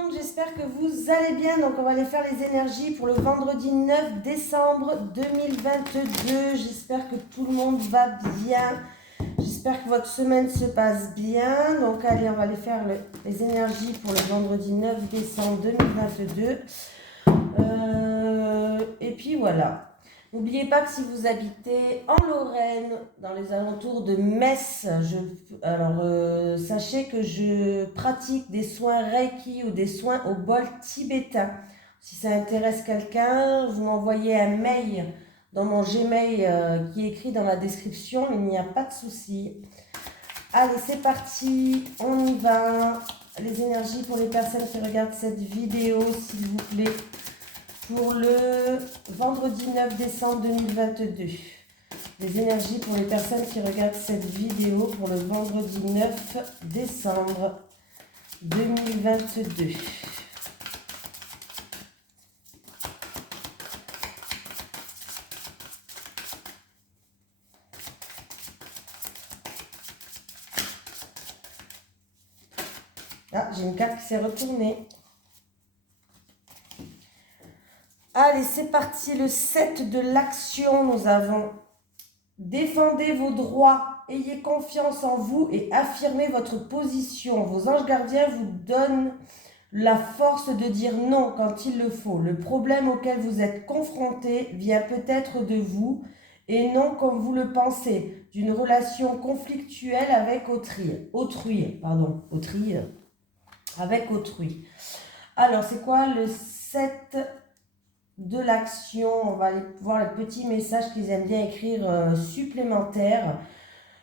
monde, j'espère que vous allez bien. Donc on va aller faire les énergies pour le vendredi 9 décembre 2022. J'espère que tout le monde va bien. J'espère que votre semaine se passe bien. Donc allez, on va aller faire les énergies pour le vendredi 9 décembre 2022. Et puis voilà. N'oubliez pas que si vous habitez en Lorraine, dans les alentours de Metz, sachez que je pratique des soins Reiki ou des soins au bol tibétain. Si ça intéresse quelqu'un, vous m'envoyez un mail dans mon Gmail qui est écrit dans la description, il n'y a pas de souci. Allez, c'est parti, on y va. Les énergies pour les personnes qui regardent cette vidéo, s'il vous plaît. Pour le vendredi 9 décembre 2022. Les énergies pour les personnes qui regardent cette vidéo pour le vendredi 9 décembre 2022. Ah, j'ai une carte qui s'est retournée. Allez, c'est parti, le 7 de l'action, nous avons « Défendez vos droits, ayez confiance en vous et affirmez votre position. Vos anges gardiens vous donnent la force de dire non quand il le faut. Le problème auquel vous êtes confronté vient peut-être de vous et non comme vous le pensez, d'une relation conflictuelle avec autrui. Alors, c'est quoi le 7 de l'action? On va aller voir le petit message qu'ils aiment bien écrire supplémentaire.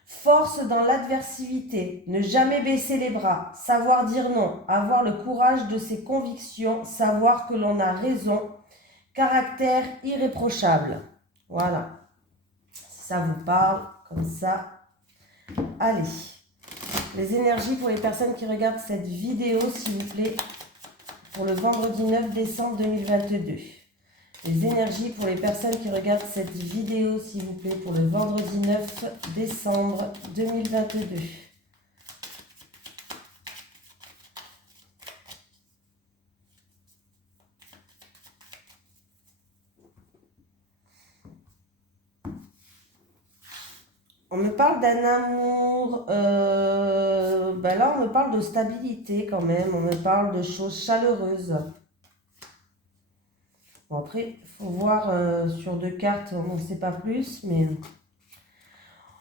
Force dans l'adversité, ne jamais baisser les bras, savoir dire non, avoir le courage de ses convictions, savoir que l'on a raison, caractère irréprochable. Voilà, si ça vous parle, comme ça. Allez, les énergies pour les personnes qui regardent cette vidéo, s'il vous plaît, pour le vendredi 9 décembre 2022. Les énergies pour les personnes qui regardent cette vidéo, s'il vous plaît, pour le vendredi 9 décembre 2022. On me parle d'un amour, là on me parle de stabilité quand même, on me parle de choses chaleureuses. Bon, après, il faut voir sur deux cartes, on ne sait pas plus, mais...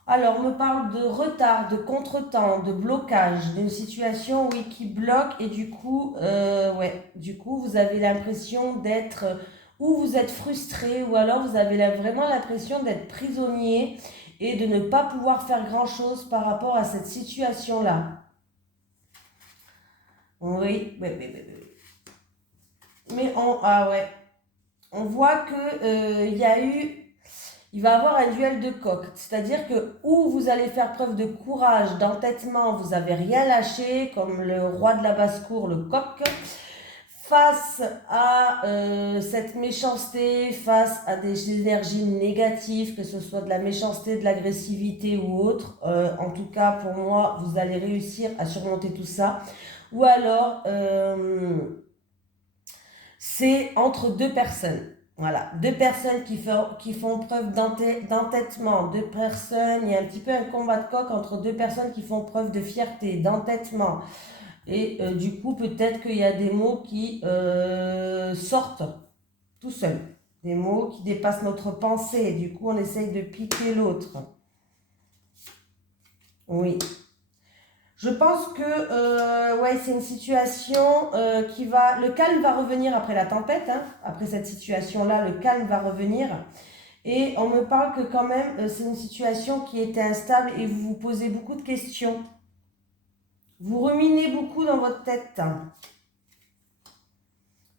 Alors, on me parle de retard, de contretemps, de blocage, d'une situation, oui, qui bloque et du coup, vous avez l'impression d'être... ou vous êtes frustré, ou alors vous avez vraiment l'impression d'être prisonnier et de ne pas pouvoir faire grand-chose par rapport à cette situation-là. Oui. Mais on voit que il va y avoir un duel de coq. C'est-à-dire que ou vous allez faire preuve de courage, d'entêtement, vous n'avez rien lâché, comme le roi de la basse-cour, le coq, face à cette méchanceté, face à des énergies négatives, que ce soit de la méchanceté, de l'agressivité ou autre. En tout cas, pour moi, vous allez réussir à surmonter tout ça. Ou alors... c'est entre deux personnes. Voilà, deux personnes qui font preuve d'entêtement, deux personnes, il y a un petit peu un combat de coq entre deux personnes qui font preuve de fierté, d'entêtement. Et du coup, peut-être qu'il y a des mots qui sortent tout seuls. Des mots qui dépassent notre pensée. Du coup, on essaye de piquer l'autre. Oui. Je pense que c'est une situation qui va... Le calme va revenir après la tempête. Hein. Après cette situation-là, le calme va revenir. Et on me parle que quand même, c'est une situation qui était instable et vous vous posez beaucoup de questions. Vous ruminez beaucoup dans votre tête.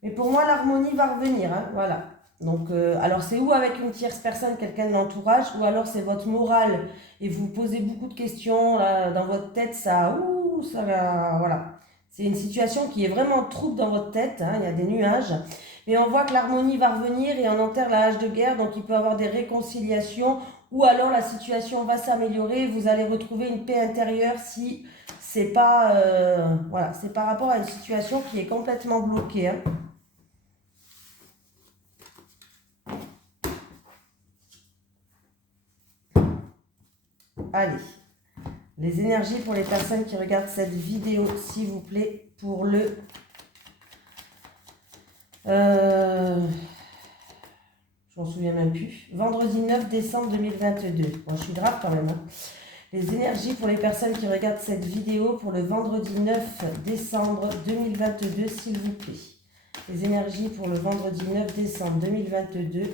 Mais pour moi, l'harmonie va revenir. Hein. Voilà. Donc, alors c'est ou avec une tierce personne, quelqu'un de l'entourage, ou alors c'est votre morale et vous posez beaucoup de questions là, dans votre tête, ça va, voilà. C'est une situation qui est vraiment trouble dans votre tête, hein, il y a des nuages, mais on voit que l'harmonie va revenir et on enterre la hache de guerre, donc il peut y avoir des réconciliations ou alors la situation va s'améliorer, vous allez retrouver une paix intérieure si c'est pas, voilà, c'est par rapport à une situation qui est complètement bloquée, hein. Allez, les énergies pour les personnes qui regardent cette vidéo, s'il vous plaît, pour le... je m'en souviens même plus. Vendredi 9 décembre 2022. Bon, je suis grave quand même, hein. Les énergies pour les personnes qui regardent cette vidéo pour le vendredi 9 décembre 2022, s'il vous plaît. Les énergies pour le vendredi 9 décembre 2022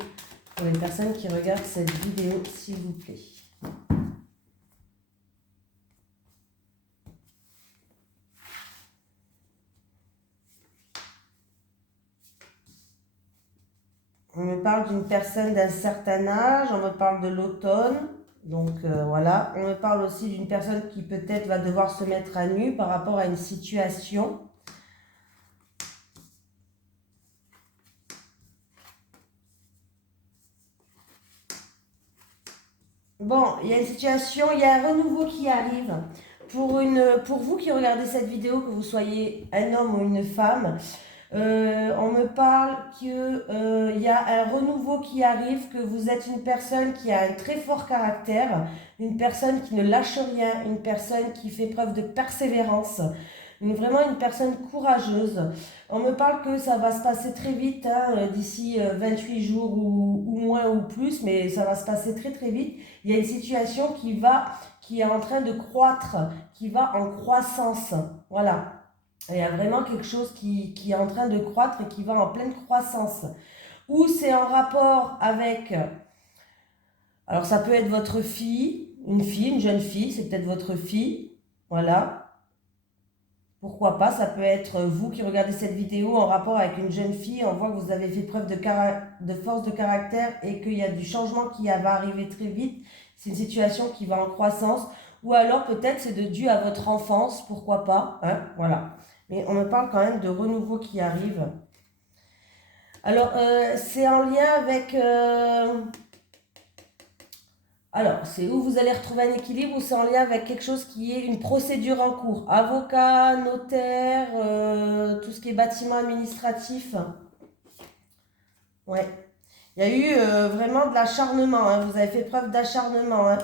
pour les personnes qui regardent cette vidéo, s'il vous plaît. On me parle d'une personne d'un certain âge, on me parle de l'automne, donc voilà. On me parle aussi d'une personne qui peut-être va devoir se mettre à nu par rapport à une situation. Bon, il y a une situation, il y a un renouveau qui arrive. Pour vous qui regardez cette vidéo, que vous soyez un homme ou une femme, on me parle qu'il y a un renouveau qui arrive, que vous êtes une personne qui a un très fort caractère, une personne qui ne lâche rien, une personne qui fait preuve de persévérance, vraiment une personne courageuse. On me parle que ça va se passer très vite, hein, d'ici 28 jours ou moins ou plus, mais ça va se passer très très vite. Il y a une situation qui est en train de croître, qui va en croissance. Voilà. Il y a vraiment quelque chose qui est en train de croître et qui va en pleine croissance. Ou c'est en rapport avec, alors ça peut être votre fille, une jeune fille, c'est peut-être votre fille, voilà. Pourquoi pas, ça peut être vous qui regardez cette vidéo en rapport avec une jeune fille, on voit que vous avez fait preuve de force de caractère et qu'il y a du changement qui va arriver très vite. C'est une situation qui va en croissance. Ou alors peut-être c'est dû à votre enfance, pourquoi pas, hein, voilà. Mais on me parle quand même de renouveau qui arrive. Alors, c'est en lien avec... alors, c'est où vous allez retrouver un équilibre ou c'est en lien avec quelque chose qui est une procédure en cours. Avocat, notaire, tout ce qui est bâtiment administratif. Ouais. Il y a eu vraiment de l'acharnement, hein. Vous avez fait preuve d'acharnement, hein.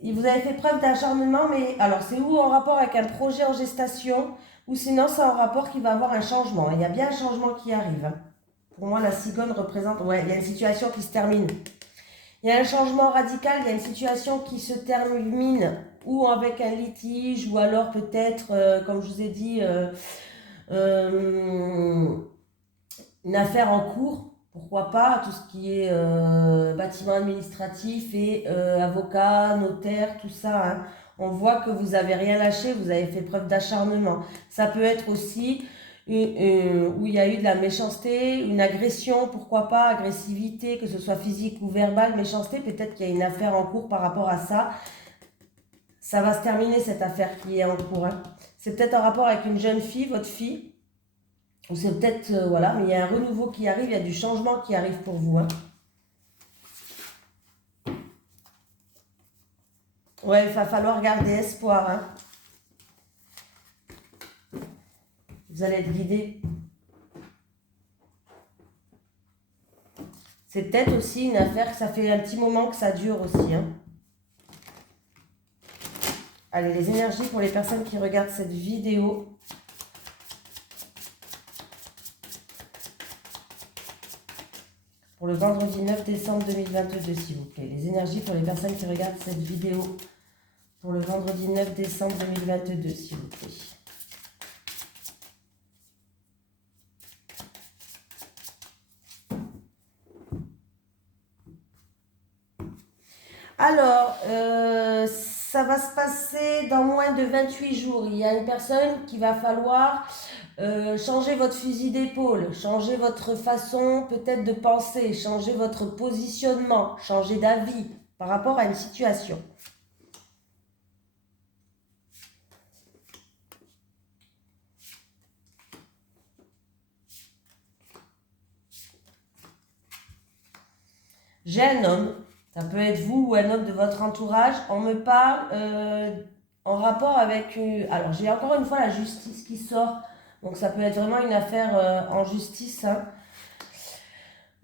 Et vous avez fait preuve d'acharnement, mais alors c'est où en rapport avec un projet en gestation ou sinon c'est en rapport qui va avoir un changement. Il y a bien un changement qui arrive, hein. Pour moi, la cigogne représente... Ouais, il y a une situation qui se termine. Il y a un changement radical, il y a une situation qui se termine ou avec un litige ou alors peut-être, comme je vous ai dit, une affaire en cours. Pourquoi pas, tout ce qui est bâtiment administratif et avocat, notaire, tout ça, hein. On voit que vous n'avez rien lâché, vous avez fait preuve d'acharnement. Ça peut être aussi où il y a eu de la méchanceté, une agression, pourquoi pas, agressivité, que ce soit physique ou verbale, méchanceté, peut-être qu'il y a une affaire en cours par rapport à ça. Ça va se terminer cette affaire qui est en cours, hein. C'est peut-être en rapport avec une jeune fille, votre fille, ou c'est peut-être, voilà, mais il y a un renouveau qui arrive, il y a du changement qui arrive pour vous, hein. Ouais, il va falloir garder espoir, hein. Vous allez être guidé. C'est peut-être aussi une affaire que ça fait un petit moment que ça dure aussi, hein. Allez, les énergies pour les personnes qui regardent cette vidéo. Pour le vendredi 9 décembre 2022, s'il vous plaît. Les énergies pour les personnes qui regardent cette vidéo. Pour le vendredi 9 décembre 2022, s'il vous plaît. Alors, ça va se passer dans moins de 28 jours. Il y a une personne qui va falloir changer votre fusil d'épaule, changer votre façon peut-être de penser, changer votre positionnement, changer d'avis par rapport à une situation. J'ai un homme, Ça peut être vous ou un homme de votre entourage. On me parle en rapport avec... alors, j'ai encore une fois la justice qui sort. Donc, ça peut être vraiment une affaire en justice. Hein.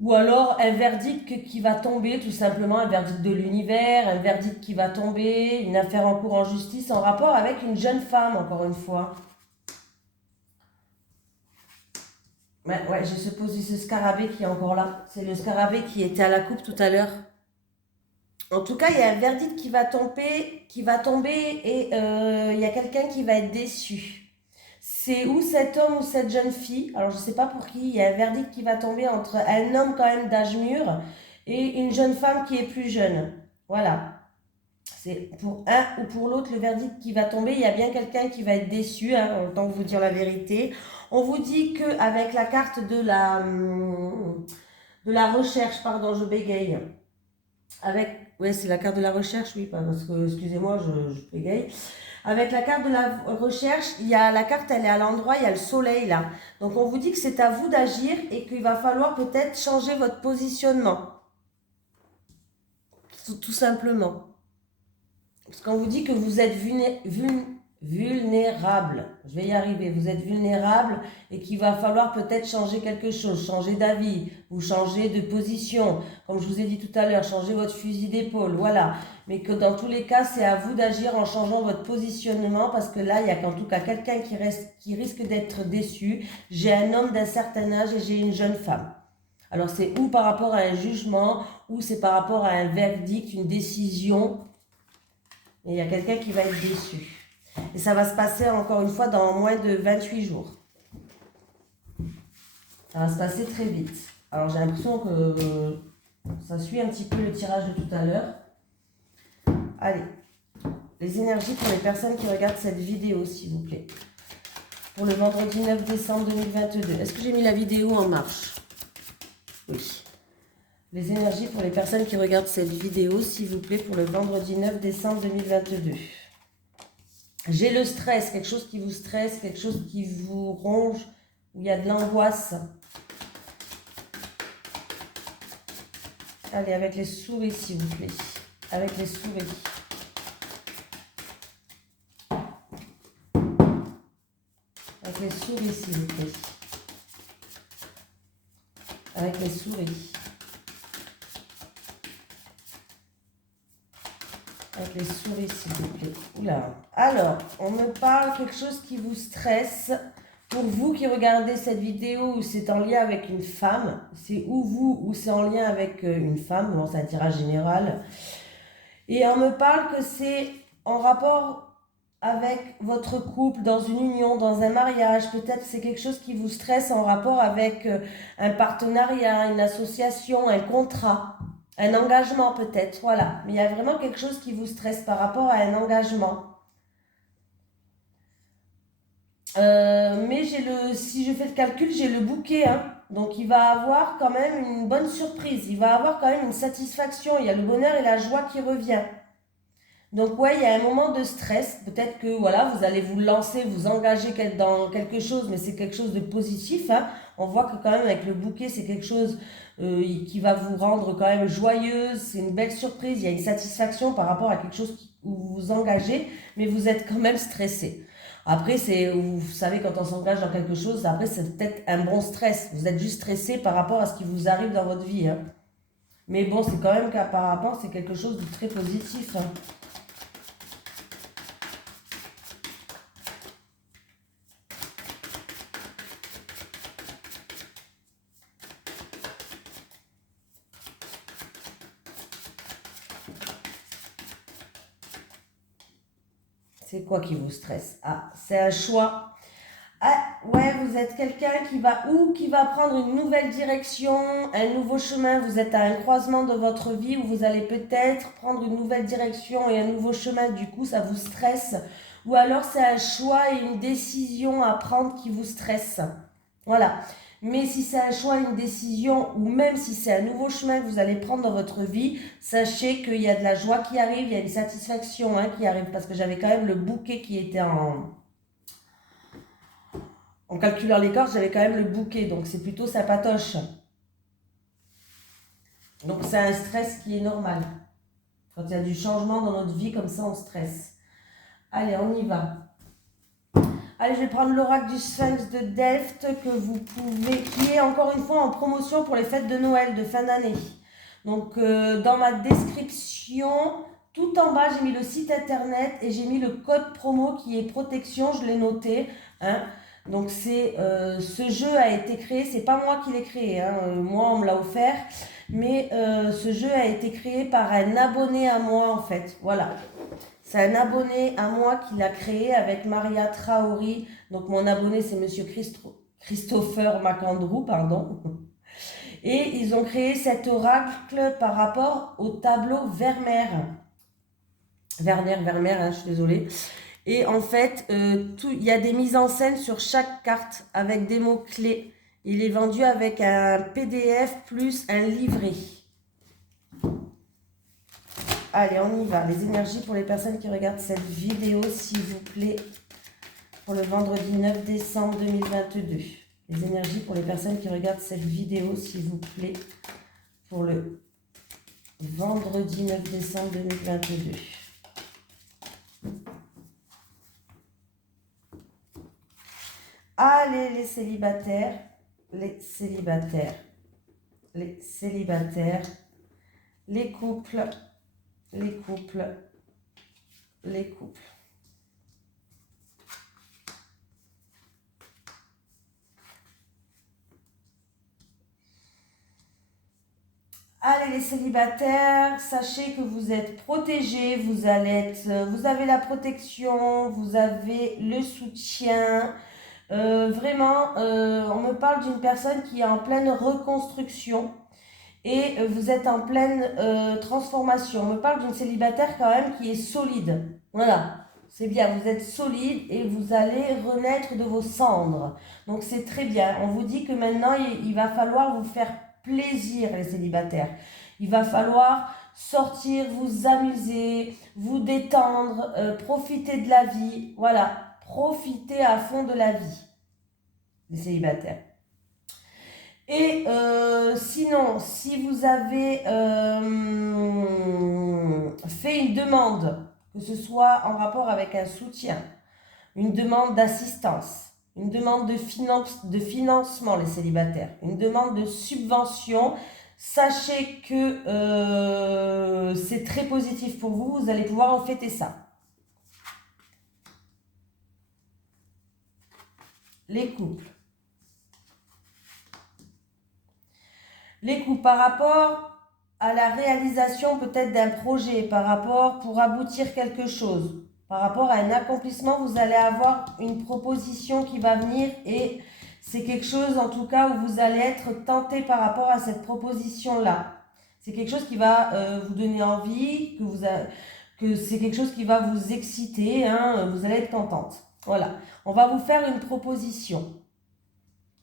Ou alors un verdict qui va tomber, tout simplement, un verdict de l'univers, un verdict qui va tomber, une affaire en cours en justice en rapport avec une jeune femme, encore une fois. Ouais, j'ai ce scarabée qui est encore là. C'est le scarabée qui était à la coupe tout à l'heure. En tout cas, il y a un verdict qui va tomber et il y a quelqu'un qui va être déçu. C'est ou cet homme ou cette jeune fille, alors je ne sais pas pour qui, il y a un verdict qui va tomber entre un homme quand même d'âge mûr et une jeune femme qui est plus jeune. Voilà. C'est pour un ou pour l'autre le verdict qui va tomber. Il y a bien quelqu'un qui va être déçu, hein, autant vous dire la vérité. On vous dit qu'avec la carte de la recherche, pardon, je bégaye. Ouais, c'est la carte de la recherche, oui, parce que, excusez-moi, je bégaye. Avec la carte de la recherche, il y a la carte, elle est à l'endroit, il y a le soleil là. Donc on vous dit que c'est à vous d'agir et qu'il va falloir peut-être changer votre positionnement. Tout simplement. Parce qu'on vous dit que vous êtes vulnérable. Je vais y arriver. Vous êtes vulnérable et qu'il va falloir peut-être changer quelque chose, changer d'avis ou changer de position. Comme je vous ai dit tout à l'heure, changer votre fusil d'épaule. Voilà. Mais que dans tous les cas, c'est à vous d'agir en changeant votre positionnement parce que là, il y a en tout cas quelqu'un qui risque d'être déçu. J'ai un homme d'un certain âge et j'ai une jeune femme. Alors, c'est ou par rapport à un jugement ou c'est par rapport à un verdict, une décision. Et il y a quelqu'un qui va être déçu. Et ça va se passer encore une fois dans moins de 28 jours. Ça va se passer très vite. Alors j'ai l'impression que ça suit un petit peu le tirage de tout à l'heure. Allez, les énergies pour les personnes qui regardent cette vidéo, s'il vous plaît. Pour le vendredi 9 décembre 2022. Est-ce que j'ai mis la vidéo en marche? Oui. Les énergies pour les personnes qui regardent cette vidéo, s'il vous plaît, pour le vendredi 9 décembre 2022. J'ai le stress, quelque chose qui vous stresse, quelque chose qui vous ronge, où il y a de l'angoisse. Allez, avec les souris, s'il vous plaît. Avec les souris. Avec les souris, s'il vous plaît. Avec les souris. Avec les souris, s'il vous plaît. Oula. Alors, on me parle quelque chose qui vous stresse. Pour vous qui regardez cette vidéo où c'est en lien avec une femme, c'est ou vous ou c'est en lien avec une femme, bon, c'est un tirage général. Et on me parle que c'est en rapport avec votre couple, dans une union, dans un mariage. Peut-être c'est quelque chose qui vous stresse en rapport avec un partenariat, une association, un contrat. Un engagement peut-être, voilà. Mais il y a vraiment quelque chose qui vous stresse par rapport à un engagement. Mais si je fais le calcul, j'ai le bouquet. Hein. Donc il va avoir quand même une bonne surprise. Il va avoir quand même une satisfaction. Il y a le bonheur et la joie qui revient. Donc ouais, il y a un moment de stress. Peut-être que voilà, vous allez vous lancer, vous engager dans quelque chose, mais c'est quelque chose de positif. Hein. On voit que quand même avec le bouquet, c'est quelque chose qui va vous rendre quand même joyeuse. C'est une belle surprise. Il y a une satisfaction par rapport à quelque chose où vous vous engagez, mais vous êtes quand même stressé. Après, vous savez, quand on s'engage dans quelque chose, après, c'est peut-être un bon stress. Vous êtes juste stressé par rapport à ce qui vous arrive dans votre vie. Hein. Mais bon, c'est quand même qu'apparemment, c'est quelque chose de très positif. Hein. C'est quoi qui vous stresse? Ah, c'est un choix. Ah, ouais, vous êtes quelqu'un qui va prendre une nouvelle direction, un nouveau chemin. Vous êtes à un croisement de votre vie où vous allez peut-être prendre une nouvelle direction et un nouveau chemin. Du coup, ça vous stresse. Ou alors, c'est un choix et une décision à prendre qui vous stresse. Voilà. Mais si c'est un choix, une décision, ou même si c'est un nouveau chemin que vous allez prendre dans votre vie, sachez qu'il y a de la joie qui arrive, il y a une satisfaction qui arrive. Parce que j'avais quand même le bouquet qui était en calculant les cordes, j'avais quand même le bouquet. Donc c'est plutôt sympatoche. Donc c'est un stress qui est normal. Quand il y a du changement dans notre vie, comme ça, on stresse. Allez, on y va. Allez, je vais prendre l'oracle du Sphinx de Delft que vous pouvez, qui est encore une fois en promotion pour les fêtes de Noël de fin d'année. Donc, dans ma description, tout en bas, j'ai mis le site internet et j'ai mis le code promo qui est protection, je l'ai noté. Hein. Donc, ce jeu a été créé, c'est pas moi qui l'ai créé, hein. Moi, on me l'a offert, mais ce jeu a été créé par un abonné à moi, en fait. Voilà. C'est un abonné à moi qui l'a créé avec Maria Traori. Donc, mon abonné, c'est Monsieur Christopher McAndrew, pardon. Et ils ont créé cet oracle par rapport au tableau Vermeer. Vermeer, hein, je suis désolée. Et en fait, il y a des mises en scène sur chaque carte avec des mots-clés. Il est vendu avec un PDF plus un livret. Allez, on y va. Les énergies pour les personnes qui regardent cette vidéo, s'il vous plaît, pour le vendredi 9 décembre 2022. Les énergies pour les personnes qui regardent cette vidéo, s'il vous plaît, pour le vendredi 9 décembre 2022. Allez, les célibataires, les célibataires, les célibataires, les couples, les couples, les couples. Allez les célibataires, sachez que vous êtes protégés, vous avez la protection, vous avez le soutien. Vraiment, on me parle d'une personne qui est en pleine reconstruction et vous êtes en pleine transformation. On me parle d'une célibataire quand même qui est solide. Voilà, c'est bien, vous êtes solide et vous allez renaître de vos cendres. Donc c'est très bien. On vous dit que maintenant, il va falloir vous faire plaisir, les célibataires. Il va falloir sortir, vous amuser, vous détendre, profiter de la vie. Voilà, profiter à fond de la vie, les célibataires. Et sinon, si vous avez fait une demande, que ce soit en rapport avec un soutien, une demande d'assistance, une demande de financement, les célibataires, une demande de subvention, sachez que c'est très positif pour vous, vous allez pouvoir en fêter ça. Les couples. Les couples par rapport à la réalisation peut-être d'un projet, par rapport pour aboutir quelque chose, par rapport à un accomplissement, vous allez avoir une proposition qui va venir et c'est quelque chose en tout cas où vous allez être tenté par rapport à cette proposition-là. C'est quelque chose qui va vous donner envie, que c'est quelque chose qui va vous exciter, hein, vous allez être contente. Voilà, on va vous faire une proposition.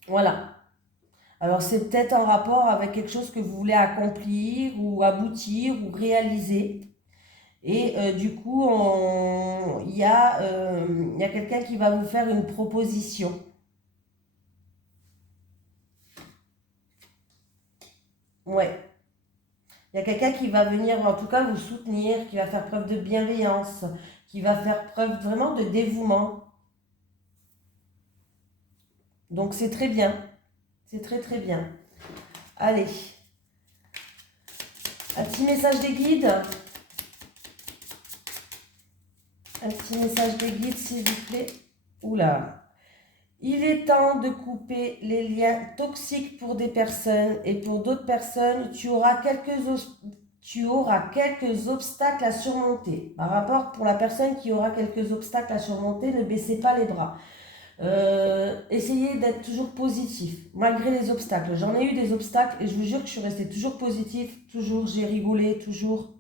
Voilà. Alors c'est peut-être en rapport avec quelque chose que vous voulez accomplir ou aboutir ou réaliser. Et du coup, il y a quelqu'un qui va vous faire une proposition. Ouais. Il y a quelqu'un qui va venir, en tout cas, vous soutenir, qui va faire preuve de bienveillance, qui va faire preuve vraiment de dévouement. Donc c'est très bien. C'est très très bien. Allez. Un petit message des guides. Un petit message des guides, s'il vous plaît. Oula. Il est temps de couper les liens toxiques pour des personnes et pour d'autres personnes, tu auras quelques obstacles à surmonter. Par rapport pour la personne qui aura quelques obstacles à surmonter, ne baissez pas les bras. Essayez d'être toujours positif, malgré les obstacles. J'en ai eu des obstacles et je vous jure que je suis restée toujours positive, toujours j'ai rigolé, toujours.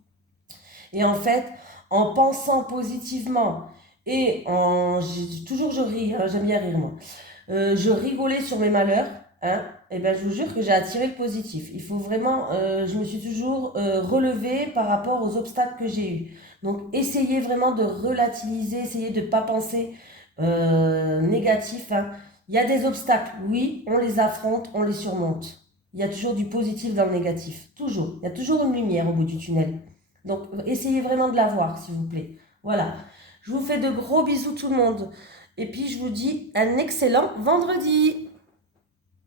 Et en fait, en pensant positivement et toujours je ris, hein, j'aime bien rire moi. Je rigolais sur mes malheurs, hein, et ben je vous jure que j'ai attiré le positif. Il faut vraiment, je me suis toujours relevée par rapport aux obstacles que j'ai eus. Donc essayez vraiment de relativiser, essayez de ne pas penser négatif. Hein. Il y a des obstacles, oui, on les affronte, on les surmonte. Il y a toujours du positif dans le négatif, toujours. Il y a toujours une lumière au bout du tunnel. Donc, essayez vraiment de la voir, s'il vous plaît. Voilà. Je vous fais de gros bisous tout le monde. Et puis, je vous dis un excellent vendredi.